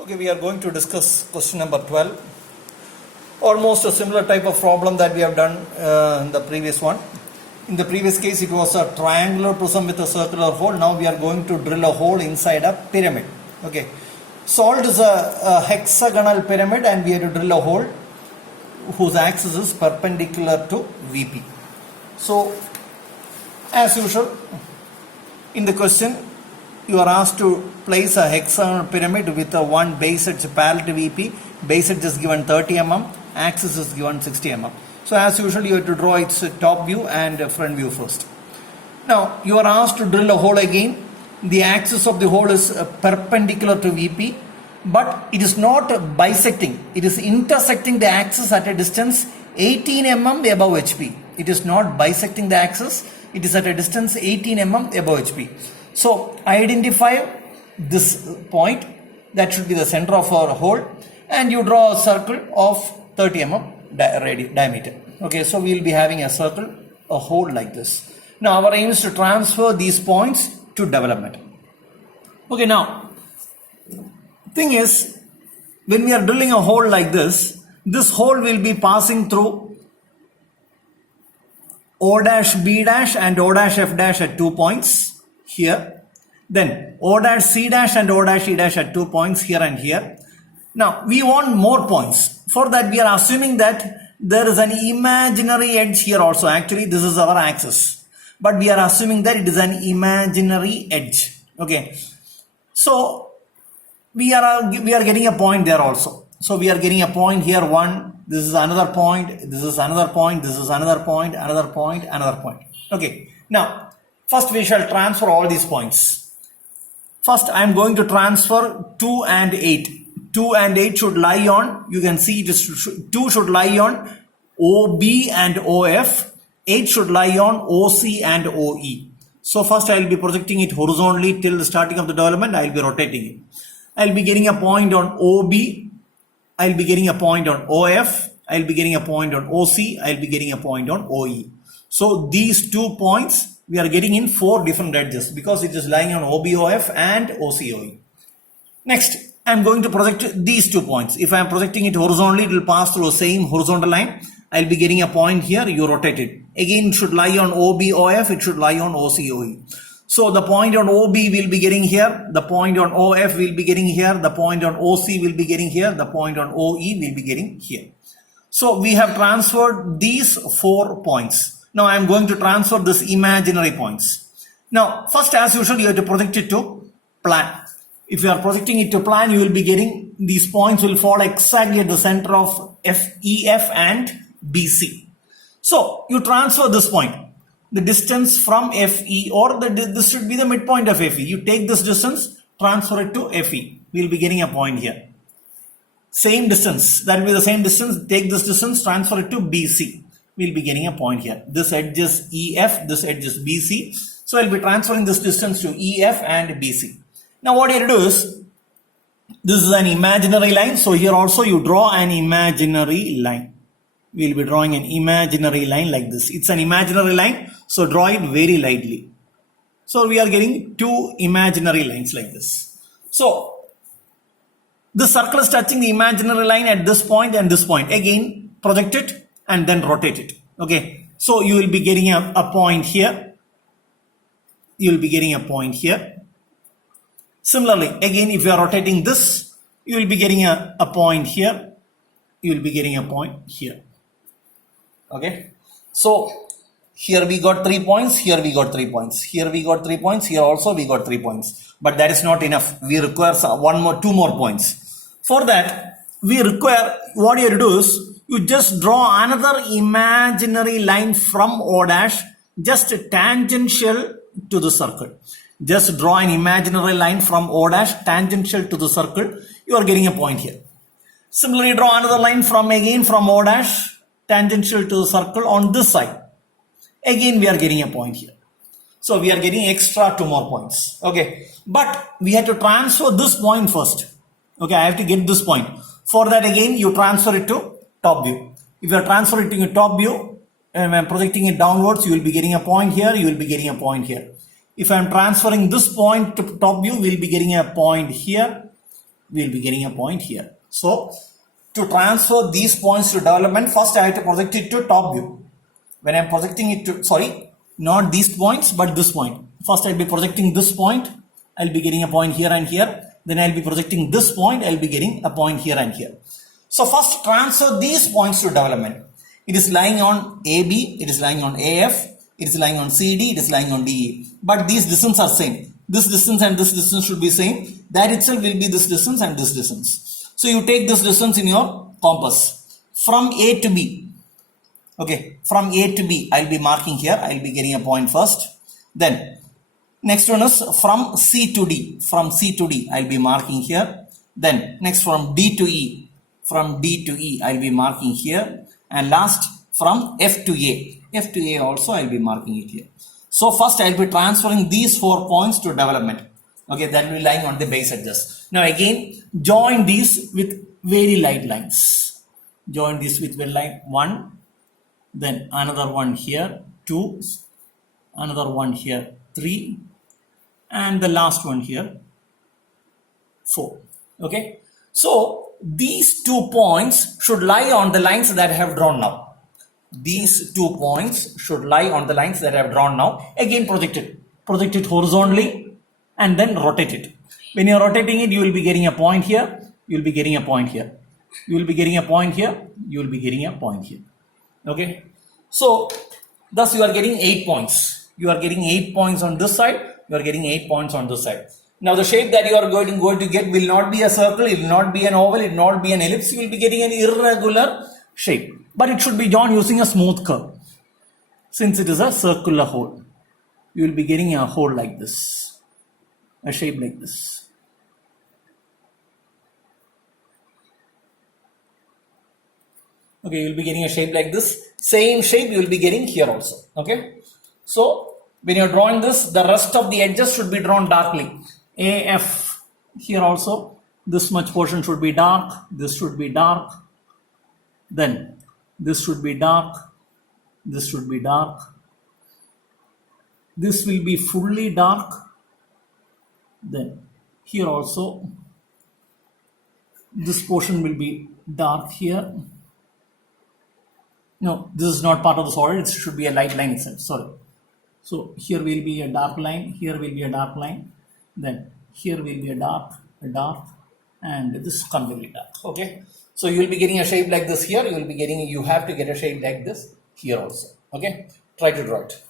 Okay, we are going to discuss question number 12. Almost a similar type of problem that we have done in the previous one. In the previous case, it was a triangular prism with a circular hole. Now we are going to drill a hole inside a pyramid. Okay, solved is a hexagonal pyramid, and we have to drill a hole whose axis is perpendicular to VP. So, as usual, in the question, you are asked to place a hexagonal pyramid with a one base edge parallel to VP. Base edge is given 30 mm, axis is given 60 mm. So as usual, you have to draw its top view and front view first. Now you are asked to drill a hole again. The axis of the hole is perpendicular to VP, but it is not bisecting. It is intersecting the axis at a distance 18 mm above HP. It is not bisecting the axis. It is at a distance 18 mm above HP. So identify this point that should be the center of our hole, and you draw a circle of 30 mm diameter. Okay, so we will be having a circle, a hole like this. Now our aim is to transfer these points to development. Okay, now thing is, when we are drilling a hole like this hole will be passing through O dash B dash and O dash F dash at 2 points here. Then O dash C dash and O dash E dash at 2 points here and here. Now we want more points. For that we are assuming that there is an imaginary edge here also. Actually this is our axis, but we are assuming that it is an imaginary edge. Okay, so we are getting a point there also. So we are getting a point here, one, this is another point, this is another point, this is another point, another point, another point. Okay, now first we shall transfer all these points. First I am going to transfer 2 and 8. 2 and 8 should lie on, you can see it is 2 should lie on OB and OF, 8 should lie on OC and OE. So first I will be projecting it horizontally till the starting of the development. I will be rotating it. I will be getting a point on OB, I will be getting a point on OF, I will be getting a point on OC, I will be getting a point on OE. So these 2 points we are getting in 4 different edges because it is lying on OBOF and OCOE. Next, I am going to project these 2 points. If I am projecting it horizontally, it will pass through the same horizontal line. I will be getting a point here, you rotate it. Again, it should lie on OBOF, it should lie on OCOE. So the point on OB will be getting here, the point on OF will be getting here, the point on OC will be getting here, the point on OE will be getting here. So we have transferred these 4 points. Now I am going to transfer this imaginary points. Now first, as usual, you have to project it to plan. If you are projecting it to plan, you will be getting these points will fall exactly at the center of EF and BC. So you transfer this point, the distance from FE, or this should be the midpoint of FE. You take this distance, transfer it to FE. We will be getting a point here. Same distance, that will be the same distance. Take this distance, transfer it to BC. We will be getting a point here. This edge is EF, this edge is BC. So I will be transferring this distance to EF and BC. Now what you have to do is, this is an imaginary line. So here also you draw an imaginary line. We will be drawing an imaginary line like this. It's an imaginary line, so draw it very lightly. So we are getting 2 imaginary lines like this. So this circle is touching the imaginary line at this point and this point. Again, project it and then rotate it. Okay, so you will be getting a point here. You will be getting a point here. Similarly, again, if you are rotating this, you will be getting a point here. You will be getting a point here. Okay, so here we got 3 points, here we got 3 points, here we got 3 points, here also we got 3 points. But that is not enough. We require 2 more points. For that, we require, what you have to do is, you just draw another imaginary line from O dash, just tangential to the circle. Just draw an imaginary line from O dash tangential to the circle. You are getting a point here. Similarly, draw another line from O dash tangential to the circle on this side. Again, we are getting a point here. So we are getting extra 2 more points. Okay, but we have to transfer this point first. Okay, I have to get this point. For that, again, you transfer it to top view. If you are transferring it to top view and I am projecting it downwards, you will be getting a point here, you will be getting a point here. If I am transferring this point to top view, we will be getting a point here. we will be getting a point here. So to transfer these points to development, first I have to project it to top view. When I'm projecting it to, sorry, not these points, but this point. First I'll be projecting this point, I'll be getting a point here and here. Then I'll be projecting this point, I'll be getting a point here and here. So first transfer these points to development. It is lying on AB, it is lying on AF, it is lying on CD, it is lying on DE. But these distances are same. This distance and this distance should be same. That itself will be this distance and this distance. So you take this distance in your compass from A to B. Okay, from A to B, I'll be marking here. I'll be getting a point first. Then next one is from C to D. From C to D, I'll be marking here. Then next from D to E. From D to E, I'll be marking here. And last from F to A. F to A also I'll be marking it here. So first I'll be transferring these 4 points to development. Okay, that will be lying on the base edges. Now again, join these with very light lines. Join this with very light 1, then another one here 2, another one here 3, and the last one here 4. Okay, so these 2 points should lie on the lines that I have drawn now. These 2 points should lie on the lines that I have drawn now. Again project it horizontally and then rotate it. When you are rotating it, you will be getting a point here, you will be getting a point here, you will be getting a point here, you will be getting a point here. Okay, so thus you are getting 8 points. You are getting 8 points on this side, you are getting 8 points on this side. Now the shape that you are going to get will not be a circle, it will not be an oval, it will not be an ellipse, you will be getting an irregular shape. But it should be drawn using a smooth curve. Since it is a circular hole, you will be getting a hole like this, a shape like this. Okay, you will be getting a shape like this. Same shape you will be getting here also. Okay, so when you are drawing this, the rest of the edges should be drawn darkly. AF here also, this much portion should be dark, this should be dark, then this should be dark, this should be dark, this will be fully dark, then here also this portion will be dark here. No, this is not part of the solid, it should be a light line itself, sorry. So here will be a dark line, here will be a dark line, then here will be a dark, and this is completely dark. Okay, so you will be getting a shape like this here, you have to get a shape like this here also. Okay, try to draw it.